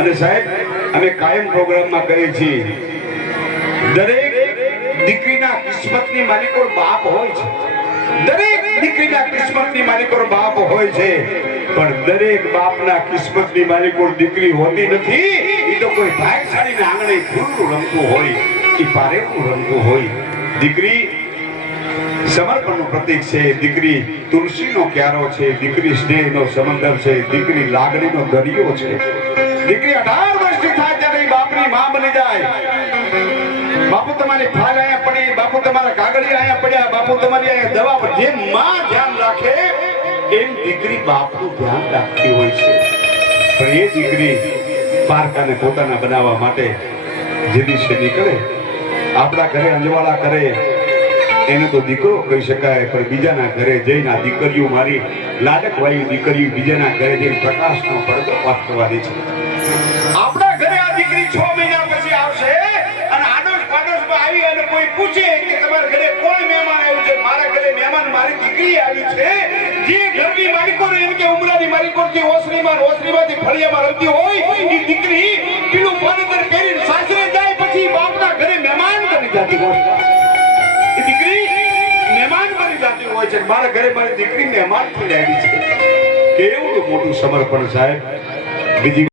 અને સાહેબ અમે કાયમ પ્રોગ્રામમાં કહીએ છીએ દરેક દીકરીના કિસ્મતની માલિકો બાપ હોય છે, દરેક દીકરીના કિસ્મતની માલિકો બાપ હોય છે, પણ દરેક બાપના કિસ્મતની માલિકો દીકરી હોતી નથી. એ તો કોઈ ભાગશાળીના આંગણે ફૂલનું રમતું હોય, એ પારેવું રમતું હોય. દીકરી સમર્પણનું પ્રતીક છે, દીકરી તુલસીનો ક્યારો છે, દીકરી સ્નેહનો સમંદર છે, દીકરી લાગણીનો દરિયો છે. દીકરી 18 વર્ષની થાય ત્યારે બાપની માં બની જાય. બાપુ તમારી ફાલ આયા પડી, બાપુ તમારા કાગળિયા આયા પડ્યા, બાપુ તમારી આયા દવા પર જેમ માં ધ્યાન રાખે એમ દીકરી બાપનું ધ્યાન રાખતી હોય છે. પણ એ દીકરી પારકાને પોતાના બનાવવા માટે જે દિવસે નીકળે, આપણા ઘરે અંજવાળા કરે એને તો દીકરો કહી શકાય, પણ બીજાના ઘરે જઈને આ દીકરીઓ મારી લાડક વાયુ દીકરીઓ બીજાના ઘરે જઈને પ્રકાશનો પડદો પાથરવાની છે. આપણા ઘરે આ દીકરી 6 મહિના પછી આવશે અને આડોશ પાડોશમાં આવી અને કોઈ પૂછે કે તમારા ઘરે કોણ મહેમાન આવ્યું છે, મારા ઘરે મહેમાન મારી દીકરી આવી છે. જે ઘરની માલિકો એમ કે ઉમરાની માલિકો થી ઓસરીમાંથી ફળિયામાં રમતી હોય એ દીકરી પીળું પાનતર પહેરીને સાસરે જાય પછી બાપના ઘરે મહેમાન બની જતી હોય. એ દીકરી મહેમાન બની જતી હોય છે. મારા ઘરે મારી દીકરી મહેમાન થઈ આવી છે. કેવું મોટું સમર્પણ સાહેબ. બીજી